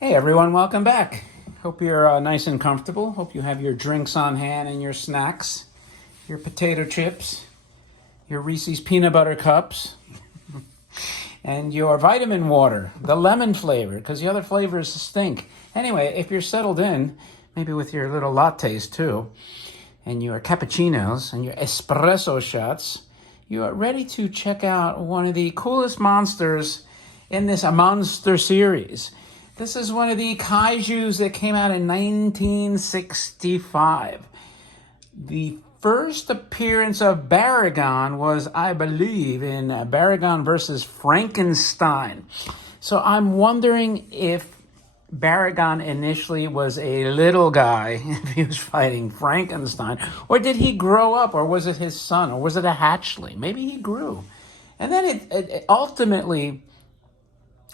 Hey everyone, welcome back. Hope you're nice and comfortable. Hope you have your drinks on hand and your snacks, your potato chips, your Reese's peanut butter cups, and your vitamin water, the lemon flavor, because the other flavors stink. Anyway, if you're settled in, maybe with your little lattes too, and your cappuccinos and your espresso shots, you are ready to check out one of the coolest monsters in this monster series. This is one of the kaijus that came out in 1965. The first appearance of Baragon was, I believe, in Baragon versus Frankenstein. So I'm wondering if Baragon initially was a little guy, if he was fighting Frankenstein, or did he grow up, or was it his son, or was it a hatchling? Maybe he grew. And then it ultimately,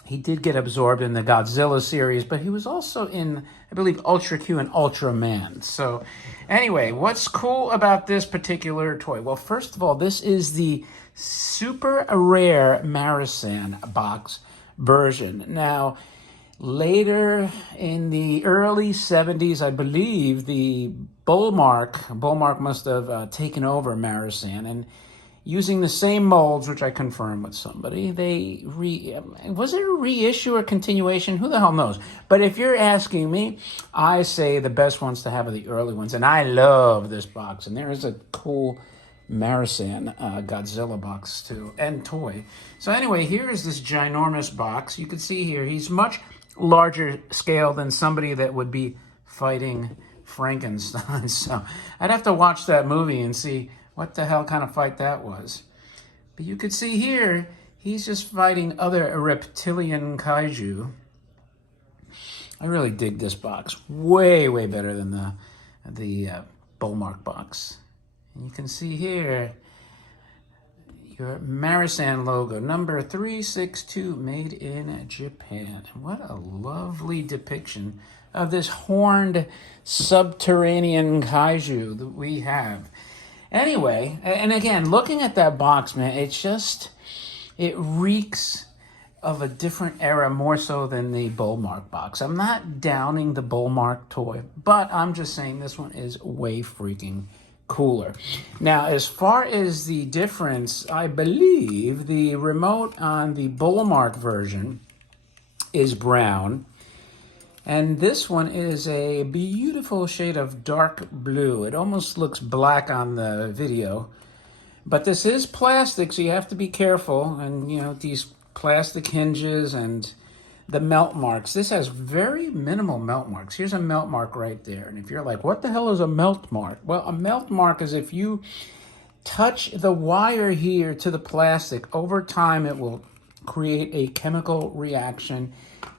he did get absorbed in the Godzilla series, but he was also in, I believe, Ultra Q and Ultraman. So anyway, what's cool about this particular toy? Well, first of all, this is the super rare Marusan box version. Now, later in the early 70s, I believe, the Bullmark must have taken over Marusan, and using the same molds, which I confirmed with somebody, was it a reissue or continuation? Who the hell knows? But if you're asking me, I say the best ones to have are the early ones, and I love this box. And there is a cool Marusan Godzilla box too, and toy. So anyway, here is this ginormous box. You can see here he's much larger scale than somebody that would be fighting Frankenstein. So I'd have to watch that movie and see what the hell kind of fight that was. But you could see here, he's just fighting other reptilian kaiju. I really dig this box. Way, way better than the Bullmark box. And you can see here, your Marusan logo, number 362, made in Japan. What a lovely depiction of this horned subterranean kaiju that we have. Anyway, and again, looking at that box, man, it reeks of a different era more so than the Bullmark box. I'm not downing the Bullmark toy, but I'm just saying this one is way freaking cooler. Now, as far as the difference, I believe the remote on the Bullmark version is brown, and this one is a beautiful shade of dark blue. It almost looks black on the video. But this is plastic, so you have to be careful. And, you know, these plastic hinges and the melt marks. This has very minimal melt marks. Here's a melt mark right there. And if you're like, what the hell is a melt mark? Well, a melt mark is if you touch the wire here to the plastic, over time it will create a chemical reaction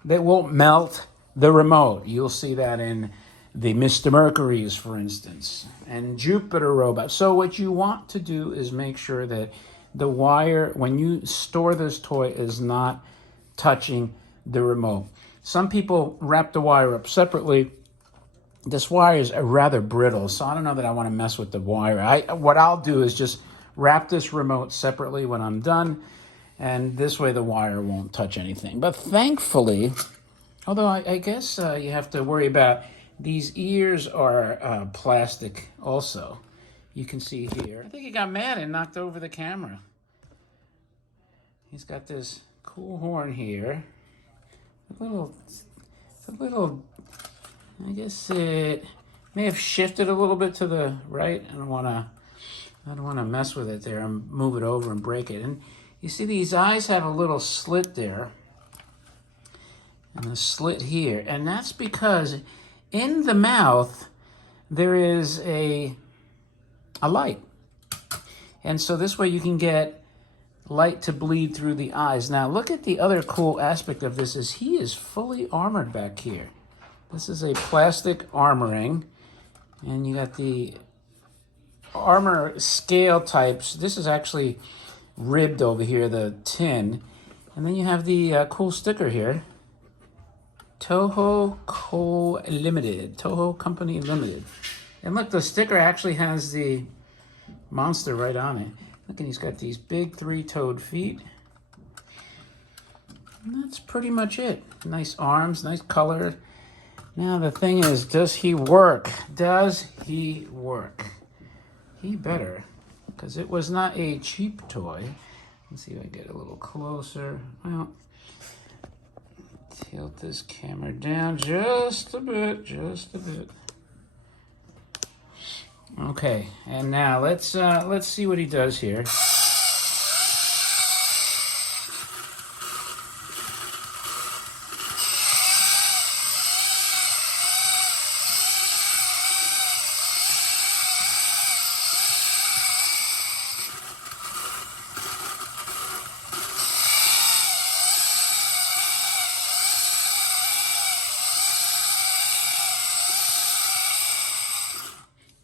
that will melt the remote. You'll see that in the Mr. Mercury's, for instance, and Jupiter robot. So what you want to do is make sure that the wire, when you store this toy, is not touching the remote. Some people wrap the wire up separately. This wire is rather brittle, so I don't know that I want to mess with the wire. What I'll do is just wrap this remote separately when I'm done, and this way the wire won't touch anything. But thankfully, although I guess you have to worry about these ears are plastic also. You can see here. I think he got mad and knocked over the camera. He's got this cool horn here. A little, I guess it may have shifted a little bit to the right. I don't want to mess with it there and move it over and break it. And you see these eyes have a little slit there. And a slit here, and that's because in the mouth there is a light, and so this way you can get light to bleed through the eyes. Now look at the other cool aspect of this is he is fully armored back here. This is a plastic armoring, and you got the armor scale types. This is actually ribbed over here, the tin, and then you have the cool sticker here. Toho Company Limited. And look, the sticker actually has the monster right on it. Look, and he's got these big three-toed feet. And that's pretty much it. Nice arms, nice color. Now the thing is, does he work? Does he work? He better, because it was not a cheap toy. Let's see if I get a little closer. Well, tilt this camera down just a bit, just a bit. Okay, and now let's see what he does here.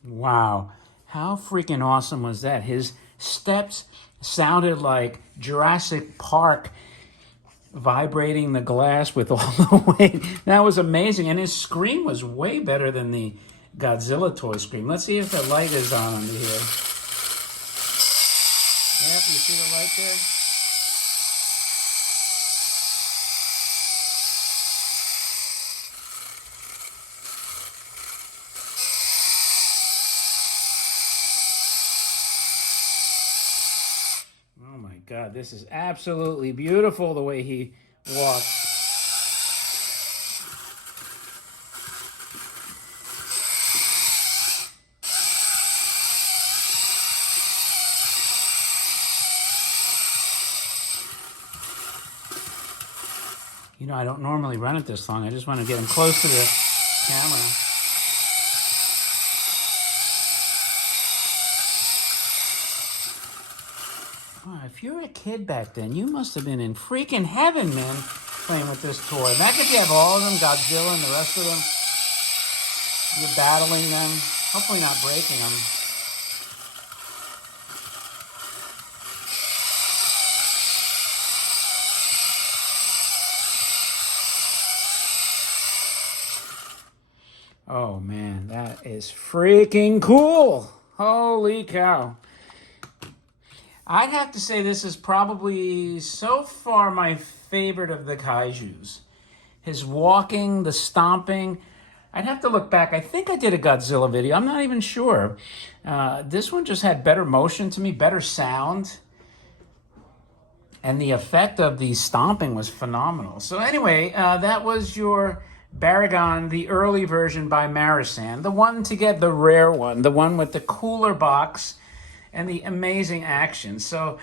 Wow, how freaking awesome was that? His steps sounded like Jurassic Park vibrating the glass with all the weight. That was amazing, and his scream was way better than the Godzilla toy scream. Let's see if the light is on under here. Yep, you see the light there? Oh my God, this is absolutely beautiful the way he walks. You know, I don't normally run it this long. I just want to get him close to the camera. Wow, if you were a kid back then, you must have been in freaking heaven, man, playing with this toy. Imagine if you have all of them, Godzilla and the rest of them. You're battling them, hopefully not breaking them. Oh man, that is freaking cool. Holy cow. I'd have to say this is probably so far my favorite of the kaijus. His walking, the stomping. I'd have to look back. I think I did a Godzilla video. I'm not even sure. This one just had better motion to me, better sound. And the effect of the stomping was phenomenal. So anyway, that was your Baragon, the early version by Marusan. The one to get the rare one, the one with the cooler box and the amazing action. So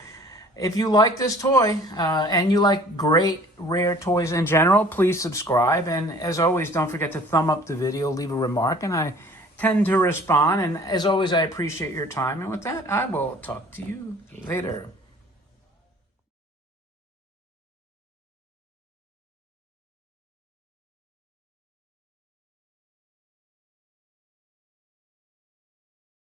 if you like this toy and you like great rare toys in general, please subscribe. And as always, don't forget to thumb up the video, leave a remark, and I tend to respond. And as always, I appreciate your time. And with that, I will talk to you later.